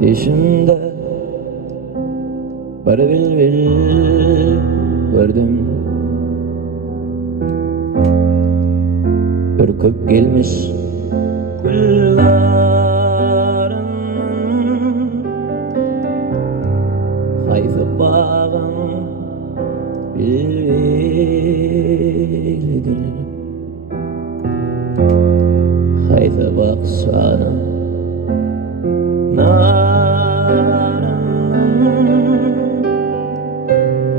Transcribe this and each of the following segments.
Dişimde bir bilbil gördüm. Ürküp gelmiş güllerin, hayfı bağın bilbilidir. Hayfı baksana narın,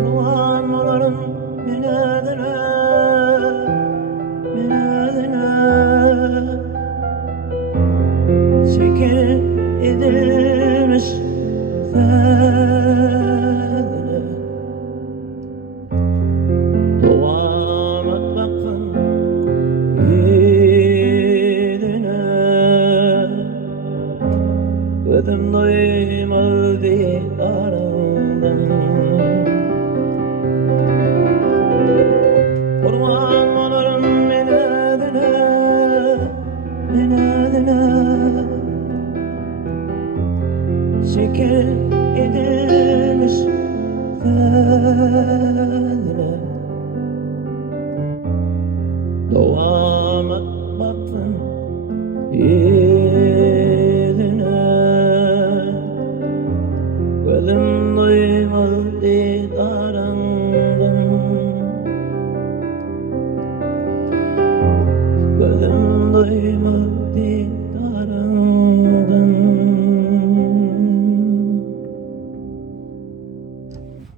kurbanların minedine, minedine çekil edilmiş fedine. Doğam etmekten yiğidine, gözüm doymaz diyarından. Kurban olurum minedine, minedine çekil edilmiş fedine. Doğam etmekten